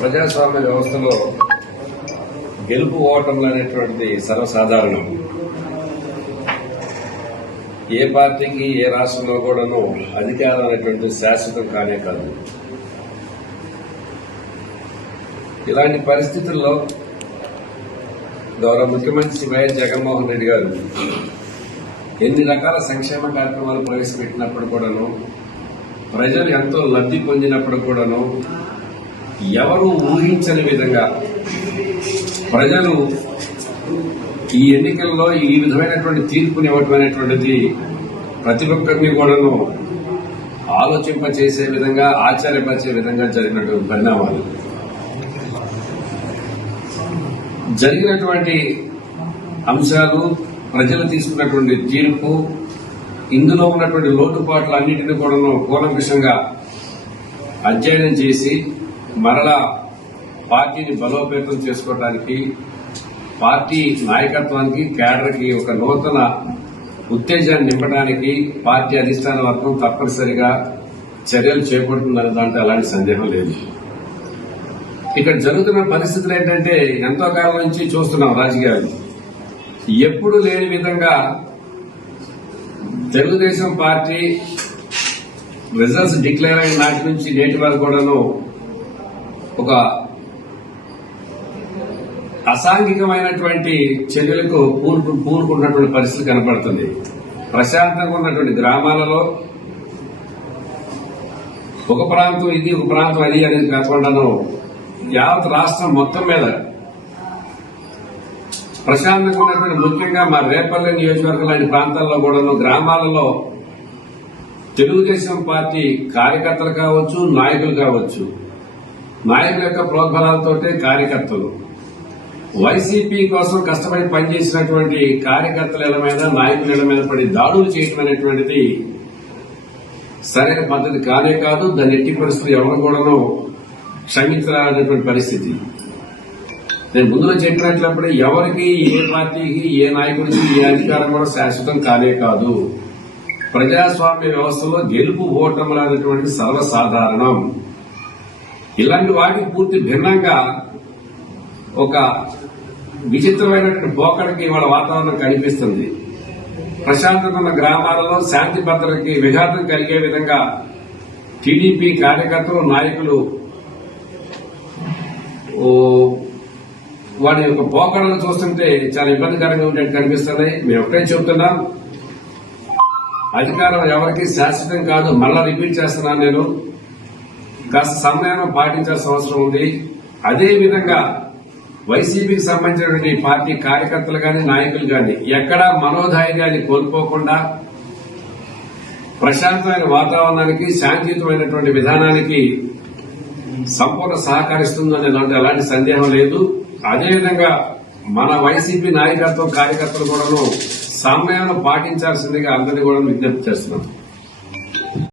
ప్రజాస్వామ్య వ్యవస్థలో గెలుపు ఓటం అనేటువంటిది సర్వసాధారణం ఏ పార్టీకి ఏ రాష్ట్రంలో కూడాను అధికారం అనేటువంటి శాశ్వతం కానే కాదు ఇలాంటి పరిస్థితుల్లో గౌరవ ముఖ్యమంత్రి శ్రీ వైఎస్ జగన్మోహన్ రెడ్డి గారు ఎన్ని రకాల సంక్షేమ కార్యక్రమాలు ప్రవేశపెట్టినప్పుడు కూడాను ప్రజలు ఎంతో లబ్ధి పొందినప్పుడు కూడాను ఎవరు ఊహించని విధంగా ప్రజలు ఈ ఎన్నికల్లో ఈ విధమైనటువంటి తీర్పుని ఇవ్వటమైనటువంటిది ప్రతి ఒక్కరిని కూడాను ఆలోచింపచేసే విధంగా ఆశ్చర్యపరిచే విధంగా జరిగినటువంటి పరిణామాలు జరిగినటువంటి అంశాలు ప్రజలు తీసుకున్నటువంటి తీర్పు ఇందులో ఉన్నటువంటి లోటుపాట్లు అన్నింటినీ కూడాను కూలంకషంగా అధ్యయనం చేసి మరలా పార్టీని బలోపేతం చేసుకోవడానికి పార్టీ నాయకత్వానికి కేడర్కి ఒక నూతన ఉత్తేజాన్ని నింపడానికి పార్టీ అధిష్టాన వర్గం తప్పనిసరిగా చర్యలు చేపడుతుందనే దాంట్లో అలాంటి సందేహం లేదు ఇక్కడ జరుగుతున్న పరిస్థితులు ఏంటంటే ఎంతో కాలం నుంచి చూస్తున్నాం రాజకీయాలు ఎప్పుడు లేని విధంగా తెలుగుదేశం పార్టీ రిజల్ట్స్ డిక్లేర్ అయిన నాటి నుంచి నేటి వరకు కూడాను ఒక అసాంఘికమైనటువంటి చర్యలకు పూనుకు పూనుకున్నటువంటి పరిస్థితి కనపడుతుంది ప్రశాంతంగా ఉన్నటువంటి గ్రామాలలో ఒక ప్రాంతం ఇది ఒక ప్రాంతం అది అనేది కాకుండాను యావత్ రాష్ట్రం మొత్తం మీద ప్రశాంతంగా ఉన్నటువంటి ముఖ్యంగా మా రేపల్లె నియోజకవర్గం లాంటి ప్రాంతాల్లో కూడా గ్రామాలలో తెలుగుదేశం పార్టీ కార్యకర్తలు కావచ్చు నాయకులు కావచ్చు నాయకుల యొక్క ప్రోద్బలాలతోటే కార్యకర్తలు వైసీపీ కోసం కష్టపడి పనిచేసినటువంటి కార్యకర్తల మీద నాయకుల మీద పడి దాడులు చేయడం అనేటువంటిది సరైన పద్ధతి కానే కాదు దాన్ని ఎట్టి పరిస్థితులు ఎవరు కూడాను క్షమించరానేటువంటి పరిస్థితి నేను ముందులో చెప్పినట్లప్పుడు ఎవరికి ఏ పార్టీకి ఏ నాయకుడికి ఏ అధికారం కూడా శాశ్వతం కానే కాదు ప్రజాస్వామ్య వ్యవస్థలో గెలుపు ఓటములు అనేటువంటి సర్వసాధారణం ఇలాంటి వాటికి పూర్తి భిన్నంగా ఒక విచిత్రమైనటువంటి పోకడకి ఇవాళ వాతావరణం కనిపిస్తుంది ప్రశాంతత ఉన్న గ్రామాలలో శాంతి భద్రతకి విఘాతం కలిగే విధంగా టీడీపీ కార్యకర్తలు నాయకులు వాడి యొక్క పోకడలు చూస్తుంటే చాలా ఇబ్బందికరంగా ఉండే కనిపిస్తున్నాయి మేము ఒకటే చెబుతున్నాం అధికారం ఎవరికి శాశ్వతం కాదు మళ్ళా రిపీట్ చేస్తున్నాను నేను కాస్త సమయాన్ని పాటించాల్సిన అవసరం ఉంది అదే విధంగా వైసీపీకి సంబంధించినటువంటి పార్టీ కార్యకర్తలు కానీ నాయకులు కానీ ఎక్కడా మనోధైర్యాన్ని కోల్పోకుండా ప్రశాంతమైన వాతావరణానికి శాంతియుతమైనటువంటి విధానానికి సంపూర్ణ సహకరిస్తుందనే దాంట్లో ఎలాంటి సందేహం లేదు అదేవిధంగా మన వైసీపీ నాయకత్వం కార్యకర్తలు కూడాను సమయాన్ని పాటించాల్సిందిగా అందరినీ కూడా విజ్ఞప్తి చేస్తున్నాం